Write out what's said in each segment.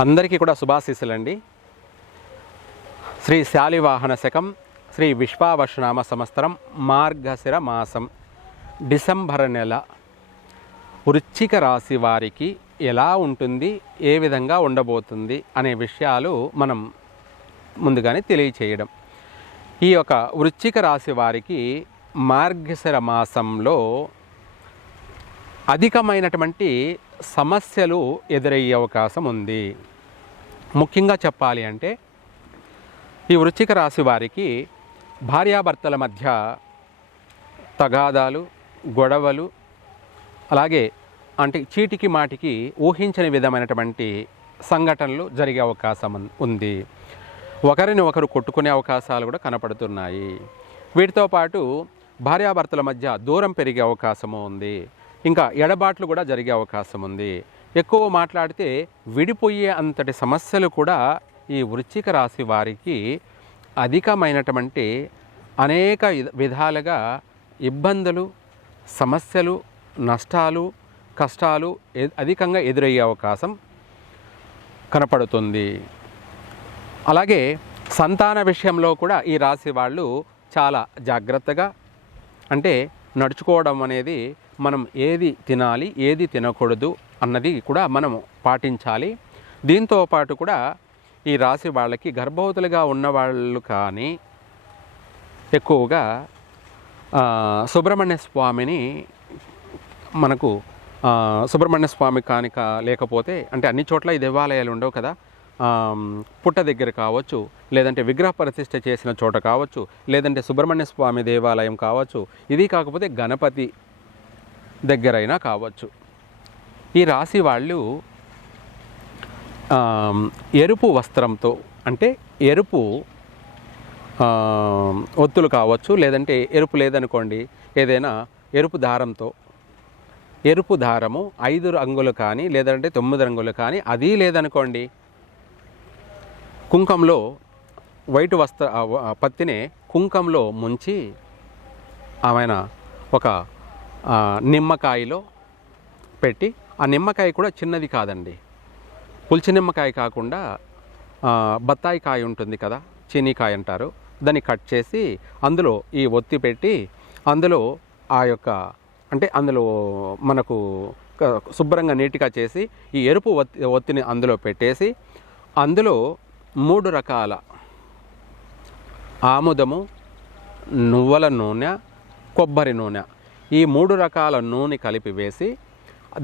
అందరికీ కూడా శుభాశీస్సులండి. శ్రీ శాలివాహన శకం శ్రీ విశ్వావశనామ సంవత్సరం మార్గశిర మాసం డిసెంబర్ నెల వృశ్చిక రాశి వారికి ఎలా ఉంటుంది, ఏ విధంగా ఉండబోతుంది అనే విషయాలు మనం ముందుగానే తెలియచేయడం. ఈ యొక్క వృశ్చిక రాశి వారికి మార్గశిర మాసంలో అధికమైనటువంటి సమస్యలు ఎదురయ్యే అవకాశం ఉంది. ముఖ్యంగా చెప్పాలి అంటే ఈ వృశ్చిక రాశి వారికి భార్యాభర్తల మధ్య తగాదాలు, గొడవలు, అలాగే అంటే చీటికి మాటికి ఊహించని విధమైనటువంటి సంఘటనలు జరిగే అవకాశం ఉంది. ఒకరిని ఒకరు కొట్టుకునే అవకాశాలు కూడా కనపడుతున్నాయి. వీటితో పాటు భార్యాభర్తల మధ్య దూరం పెరిగే అవకాశము ఉంది. ఇంకా ఎడబాట్లు కూడా జరిగే అవకాశం ఉంది. ఎక్కువ మాట్లాడితే విడిపోయే అంతటి సమస్యలు కూడా ఈ వృశ్చిక రాశి వారికి అధికమైనటువంటి అనేక విధాలుగా ఇబ్బందులు, సమస్యలు, నష్టాలు, కష్టాలు అధికంగా ఎదురయ్యే అవకాశం కనపడుతుంది. అలాగే సంతాన విషయంలో కూడా ఈ రాశి వాళ్ళు చాలా జాగ్రత్తగా అంటే నడుచుకోవడం అనేది, మనం ఏది తినాలి, ఏది తినకూడదు అన్నది కూడా మనము పాటించాలి. దీంతో పాటు కూడా ఈ రాశి వాళ్ళకి గర్భవతులుగా ఉన్నవాళ్ళు కానీ ఎక్కువగా సుబ్రహ్మణ్య స్వామిని మనకు సుబ్రహ్మణ్య స్వామి కానిక లేకపోతే అంటే అన్ని చోట్ల ఈ దేవాలయాలు ఉండవు కదా, పుట్ట దగ్గర కావచ్చు, లేదంటే విగ్రహ ప్రతిష్ఠ చేసిన చోట కావచ్చు, లేదంటే సుబ్రహ్మణ్య స్వామి దేవాలయం కావచ్చు, ఇది కాకపోతే గణపతి దగ్గరైనా కావచ్చు. ఈ రాశి వాళ్ళు ఎరుపు వస్త్రంతో అంటే ఎరుపు ఒత్తులు కావచ్చు, లేదంటే ఎరుపు లేదనుకోండి ఏదైనా ఎరుపు దారంతో, ఎరుపు దారము 5 రంగులు కానీ లేదంటే 9 రంగులు కానీ, అది లేదనుకోండి కుంకంలో వైట్ పత్తిని కుంకంలో ముంచి ఆమెన ఒక నిమ్మకాయలో పెట్టి, ఆ నిమ్మకాయ కూడా చిన్నది కాదండి, పులిచి నిమ్మకాయ కాకుండా బత్తాయి కాయ ఉంటుంది కదా, చీనీకాయ అంటారు, దాన్ని కట్ చేసి అందులో ఈ ఒత్తి పెట్టి అందులో ఆ యొక్క అంటే అందులో మనకు శుభ్రంగా నీట్గా చేసి ఈ ఎరుపు ఒత్తిని అందులో పెట్టేసి అందులో 3 రకాల ఆముదము, నువ్వుల నూనె, కొబ్బరి నూనె, ఈ 3 రకాల నూనె కలిపి వేసి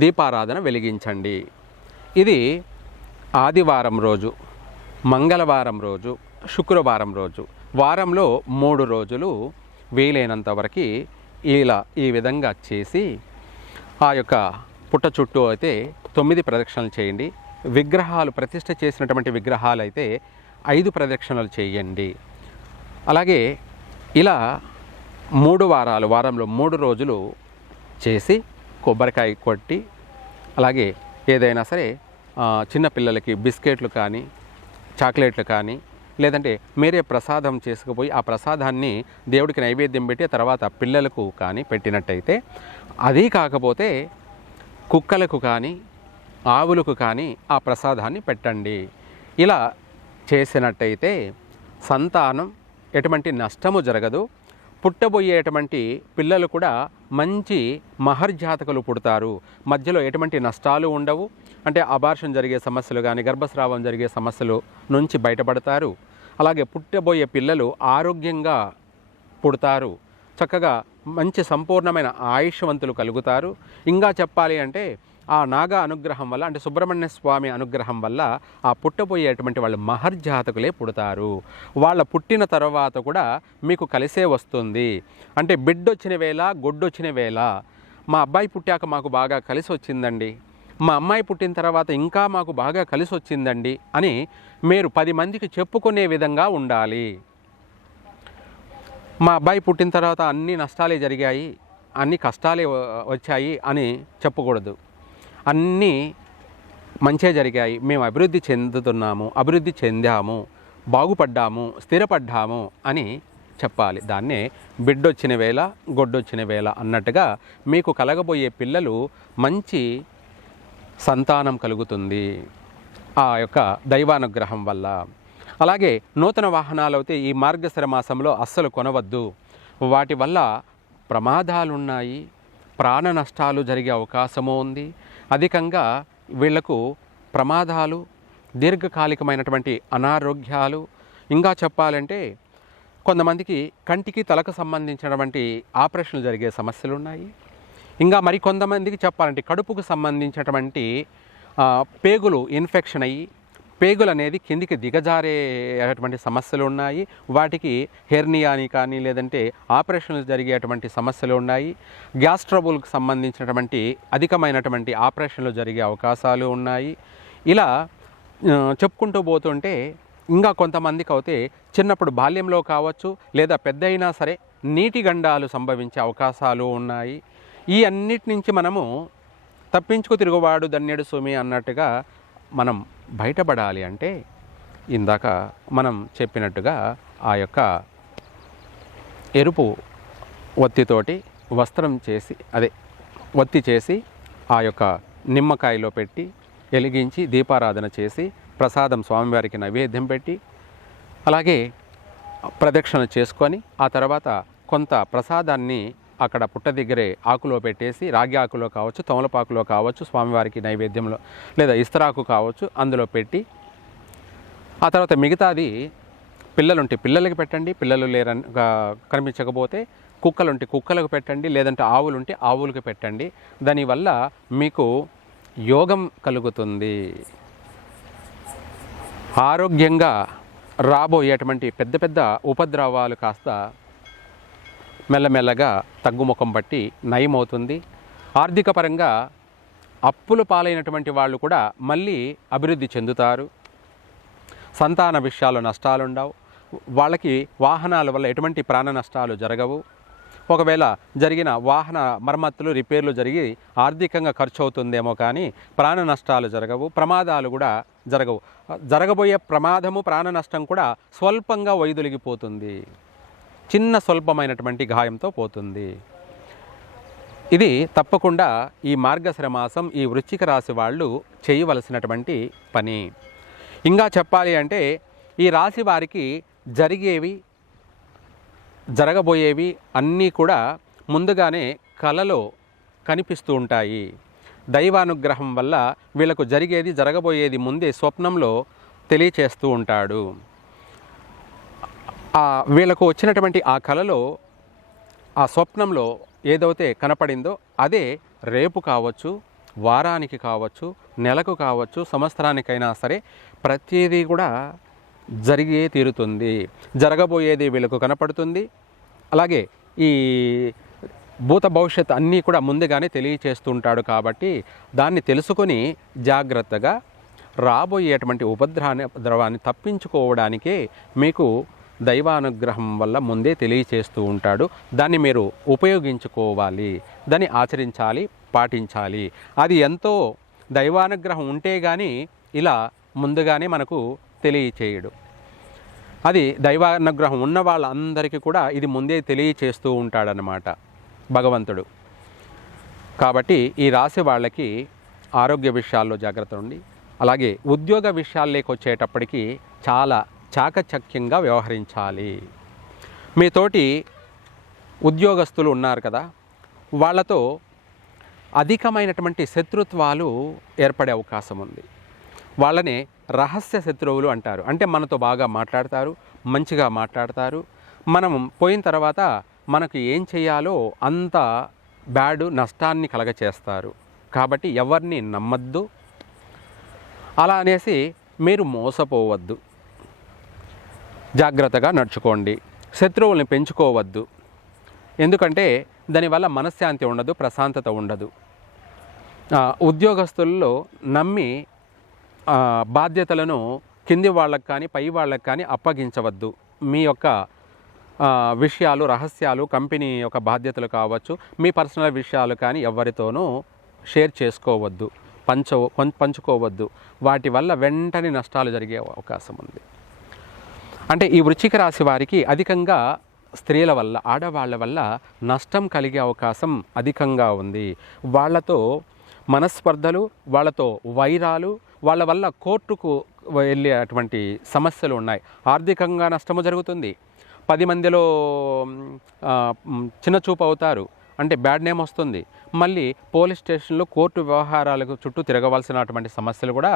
దీపారాధన వెలిగించండి. ఇది ఆదివారం రోజు, మంగళవారం రోజు, శుక్రవారం రోజు, వారంలో 3 రోజులు వీలైనంత వరకు ఇలా ఈ విధంగా చేసి ఆ యొక్క పుట్ట చుట్టూ అయితే 9 ప్రదక్షిణలు చేయండి. విగ్రహాలు ప్రతిష్ఠ చేసినటువంటి విగ్రహాలు అయితే 5 ప్రదక్షిణలు చేయండి. అలాగే ఇలా 3 వారాలు, వారంలో 3 రోజులు చేసి కొబ్బరికాయ కొట్టి, అలాగే ఏదైనా సరే చిన్నపిల్లలకి బిస్కెట్లు కానీ చాక్లెట్లు కానీ లేదంటే మీరే ప్రసాదం చేసుకుపోయి ఆ ప్రసాదాన్ని దేవుడికి నైవేద్యం పెట్టి తర్వాత పిల్లలకు కానీ పెట్టినట్టయితే, అది కాకపోతే కుక్కలకు కానీ ఆవులకు కానీ ఆ ప్రసాదాన్ని పెట్టండి. ఇలా చేసినట్టయితే సంతానం ఎటువంటి నష్టము జరగదు. పుట్టబోయేటువంటి పిల్లలు కూడా మంచి మహర్జాతకులు పుడతారు. మధ్యలో ఎటువంటి నష్టాలు ఉండవు. అంటే అబార్షన్ జరిగే సమస్యలు కానీ గర్భస్రావం జరిగే సమస్యలు నుంచి బయటపడతారు. అలాగే పుట్టబోయే పిల్లలు ఆరోగ్యంగా పుడతారు. చక్కగా మంచి సంపూర్ణమైన ఆయుష్వంతులు కలుగుతారు. ఇంకా చెప్పాలి అంటే ఆ నాగా అనుగ్రహం వల్ల, అంటే సుబ్రహ్మణ్య స్వామి అనుగ్రహం వల్ల ఆ పుట్టబోయేటువంటి వాళ్ళు మహర్జాతకులే పుడతారు. వాళ్ళ పుట్టిన తర్వాత కూడా మీకు కలిసే వస్తుంది. అంటే బిడ్డొచ్చిన వేళ, గొడ్డొచ్చిన వేళ, మా అబ్బాయి పుట్టాక మాకు బాగా కలిసి వచ్చిందండి, మా అమ్మాయి పుట్టిన తర్వాత ఇంకా మాకు బాగా కలిసి వచ్చిందండి అని మీరు 10 మందికి చెప్పుకునే విధంగా ఉండాలి. మా అబ్బాయి పుట్టిన తర్వాత అన్ని నష్టాలే జరిగాయి, అన్ని కష్టాలే వచ్చాయి అని చెప్పకూడదు. అన్నీ మంచిగా జరిగాయి, మేము అభివృద్ధి చెందుతున్నాము, అభివృద్ధి చెందాము, బాగుపడ్డాము, స్థిరపడ్డాము అని చెప్పాలి. దాన్నే బిడ్డొచ్చిన వేళ, గొడ్డొచ్చిన వేళ అన్నట్టుగా మీకు కలగబోయే పిల్లలు మంచి సంతానం కలుగుతుంది. ఆ యొక్క దైవానుగ్రహం వల్ల. అలాగే నూతన వాహనాలు అయితే ఈ మార్గశిర మాసంలో అస్సలు కొనవద్దు. వాటి వల్ల ప్రమాదాలున్నాయి, ప్రాణ నష్టాలు జరిగే అవకాశము ఉంది. అధికంగా వీళ్లకు ప్రమాదాలు, దీర్ఘకాలికమైనటువంటి అనారోగ్యాలు, ఇంకా చెప్పాలంటే కొంతమందికి కంటికి తలకు సంబంధించినటువంటి ఆపరేషన్లు జరిగే సమస్యలు ఉన్నాయి. ఇంకా మరి కొంతమందికి చెప్పాలంటే కడుపుకు సంబంధించినటువంటి పేగులు ఇన్ఫెక్షన్ అయ్యి పేగులు అనేది కిందికి దిగజారేటువంటి సమస్యలు ఉన్నాయి. వాటికి హెర్నియా అని కానీ లేదంటే ఆపరేషన్లు జరిగేటువంటి సమస్యలు ఉన్నాయి. గ్యాస్ ట్రబుల్కి సంబంధించినటువంటి అధికమైనటువంటి ఆపరేషన్లు జరిగే అవకాశాలు ఉన్నాయి. ఇలా చెప్పుకుంటూ పోతుంటే ఇంకా కొంతమందికి అయితే చిన్నప్పుడు బాల్యంలో కావచ్చు లేదా పెద్ద అయినా సరే నీటి గండాలు సంభవించే అవకాశాలు ఉన్నాయి. ఈ అన్నిటి నుంచి మనము తప్పించుకు తిరుగువాడు ధన్యుడు సుమి అన్నట్టుగా మనం బయటపడాలి అంటే ఇందాక మనం చెప్పినట్టుగా ఆ యొక్క ఎరుపు ఒత్తితోటి వస్త్రం చేసి ఒత్తి చేసి ఆ యొక్క నిమ్మకాయలో పెట్టి వెలిగించి దీపారాధన చేసి ప్రసాదం స్వామివారికి నైవేద్యం పెట్టి అలాగే ప్రదక్షిణ చేసుకొని ఆ తర్వాత కొంత ప్రసాదాన్ని అక్కడ పుట్ట దగ్గరే ఆకులో పెట్టేసి రాగి ఆకులో కావచ్చు, తమలపాకులో కావచ్చు, స్వామివారికి నైవేద్యంలో లేదా ఇస్తరాకు కావచ్చు అందులో పెట్టి ఆ తర్వాత మిగతాది పిల్లలుంటే పిల్లలకి పెట్టండి, పిల్లలు లేరని కనిపించకపోతే కుక్కలుంటే కుక్కలకు పెట్టండి, లేదంటే ఆవులుంటే ఆవులకు పెట్టండి. దానివల్ల మీకు యోగం కలుగుతుంది. ఆరోగ్యంగా రాబోయేటువంటి పెద్ద పెద్ద ఉపద్రవాలు కాస్త మెల్లమెల్లగా తగ్గుముఖం బట్టి నయమవుతుంది. ఆర్థిక పరంగా అప్పుల పాలైనటువంటి వాళ్ళు కూడా మళ్ళీ అభివృద్ధి చెందుతారు. సంతాన విషయాల్లో నష్టాలుండవు. వాళ్ళకి వాహనాల వల్ల ఎటువంటి ప్రాణ నష్టాలు జరగవు. ఒకవేళ జరిగిన వాహన మరమ్మతులు రిపేర్లు జరిగి ఆర్థికంగా ఖర్చు అవుతుందేమో కానీ ప్రాణ నష్టాలు జరగవు, ప్రమాదాలు కూడా జరగవు. జరగబోయే ప్రమాదము ప్రాణ నష్టం కూడా స్వల్పంగా వైదొలిగిపోతుంది, చిన్న స్వల్పమైనటువంటి గాయంతో పోతుంది. ఇది తప్పకుండా ఈ మార్గశిర మాసం ఈ వృశ్చిక రాశి వాళ్ళు చేయవలసినటువంటి పని. ఇంకా చెప్పాలి అంటే ఈ రాశి వారికి జరగబోయేవి అన్నీ కూడా ముందుగానే కలలో కనిపిస్తూ ఉంటాయి. దైవానుగ్రహం వల్ల వీళ్ళకు జరగబోయేది ముందే స్వప్నంలో తెలియచేస్తూ ఉంటాడు. వీళ్ళకు వచ్చినటువంటి ఆ కలలో ఆ స్వప్నంలో ఏదైతే కనపడిందో అదే రేపు కావచ్చు, వారానికి కావచ్చు, నెలకు కావచ్చు, సంవత్సరానికైనా సరే ప్రతిదీ కూడా జరిగే తీరుతుంది. జరగబోయేది వీళ్ళకు కనపడుతుంది. అలాగే ఈ భూత భవిష్యత్ అన్నీ కూడా ముందుగానే తెలియచేస్తుంటాడు. కాబట్టి దాన్ని తెలుసుకొని జాగ్రత్తగా రాబోయేటువంటి ఉపద్రవాన్ని తప్పించుకోవడానికే మీకు దైవానుగ్రహం వల్ల ముందే తెలియచేస్తూ ఉంటాడు. దాన్ని మీరు ఉపయోగించుకోవాలి, దాన్ని ఆచరించాలి, పాటించాలి. అది ఎంతో దైవానుగ్రహం ఉంటే కానీ ఇలా ముందుగానే మనకు తెలియచేయడు. అది దైవానుగ్రహం ఉన్న వాళ్ళందరికీ కూడా ఇది ముందే తెలియచేస్తూ ఉంటాడనమాట భగవంతుడు. కాబట్టి ఈ రాశి వాళ్ళకి ఆరోగ్య విషయాల్లో జాగ్రత్త ఉండి, అలాగే ఉద్యోగ విషయాల్లోకి వచ్చేటప్పటికి చాలా చాకచక్యంగా వ్యవహరించాలి. మీతోటి ఉద్యోగస్తులు ఉన్నారు కదా, వాళ్ళతో అధికమైనటువంటి శత్రుత్వాలు ఏర్పడే అవకాశం ఉంది. వాళ్ళని రహస్య శత్రువులు అంటారు. అంటే మనతో బాగా మాట్లాడతారు, మంచిగా మాట్లాడతారు. మనం పోయిన తర్వాత మనకు ఏం చేయాలో అంత నష్టాన్ని కలగచేస్తారు. కాబట్టి ఎవరిని నమ్మద్దు. అలా అనేసి మీరు మోసపోవద్దు, జాగ్రత్తగా నడుచుకోండి. శత్రువుల్ని పెంచుకోవద్దు. ఎందుకంటే దానివల్ల మనశ్శాంతి ఉండదు, ప్రశాంతత ఉండదు. ఉద్యోగస్తుల్లో నమ్మి బాధ్యతలను కింది వాళ్ళకి కానీ పై వాళ్ళకి కానీ అప్పగించవద్దు. మీ యొక్క విషయాలు, రహస్యాలు, కంపెనీ యొక్క బాధ్యతలు కావచ్చు, మీ పర్సనల్ విషయాలు కానీ ఎవరితోనూ షేర్ చేసుకోవద్దు, పంచుకోవద్దు. వాటి వల్ల వెంటనే నష్టాలు జరిగే అవకాశం ఉంది. అంటే ఈ వృశ్చిక రాశి వారికి అధికంగా స్త్రీల వల్ల, ఆడవాళ్ళ వల్ల నష్టం కలిగే అవకాశం అధికంగా ఉంది. వాళ్ళతో మనస్పర్ధలు, వాళ్ళతో వైరాలు, వాళ్ళ వల్ల కోర్టుకు వెళ్ళేటువంటి సమస్యలు ఉన్నాయి. ఆర్థికంగా నష్టము జరుగుతుంది. 10 మందిలో చిన్న చూపు అవుతారు, అంటే బ్యాడ్ నేమ్ వస్తుంది. మళ్ళీ పోలీస్ స్టేషన్లో కోర్టు వ్యవహారాలకు చుట్టూ తిరగవలసినటువంటి సమస్యలు కూడా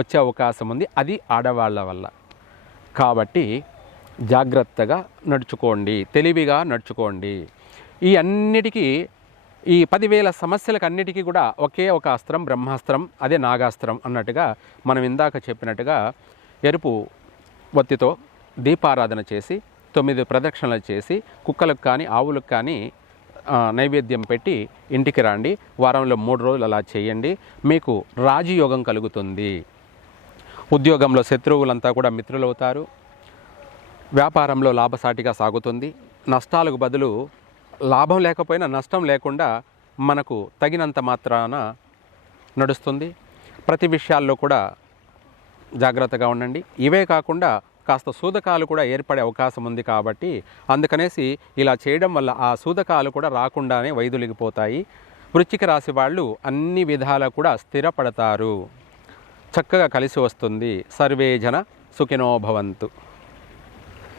వచ్చే అవకాశం ఉంది, అది ఆడవాళ్ళ వల్ల. కాబట్టి జాగ్రత్తగా నడుచుకోండి, తెలివిగా నడుచుకోండి. ఈ అన్నిటికీ, ఈ 10,000 సమస్యలకు అన్నిటికీ కూడా ఒకే ఒక అస్త్రం, బ్రహ్మాస్త్రం, అదే నాగాస్త్రం అన్నట్టుగా మనం ఇందాక చెప్పినట్టుగా ఎరుపు ఒత్తితో దీపారాధన చేసి 9 ప్రదక్షిణలు చేసి కుక్కలకు కానీ ఆవులకు కానీ నైవేద్యం పెట్టి ఇంటికి రండి. వారంలో 3 రోజులు అలా చేయండి. మీకు రాజయోగం కలుగుతుంది. ఉద్యోగంలో శత్రువులంతా కూడా మిత్రులవుతారు. వ్యాపారంలో లాభసాటిగా సాగుతుంది. నష్టాలకు బదులు లాభం లేకపోయినా నష్టం లేకుండా మనకు తగినంత మాత్రాన నడుస్తుంది. ప్రతి విషయాల్లో కూడా జాగ్రత్తగా ఉండండి. ఇవే కాకుండా కాస్త సూదకాలు కూడా ఏర్పడే అవకాశం ఉంది. కాబట్టి అందుకనేసి ఇలా చేయడం వల్ల ఆ సూదకాలు కూడా రాకుండానే వైదొలిగిపోతాయి. వృశ్చిక రాశి వాళ్ళు అన్ని విధాలా కూడా స్థిరపడతారు. చక్కగా కలిసి వస్తుంది. సర్వే జన సుఖినో భవంతు.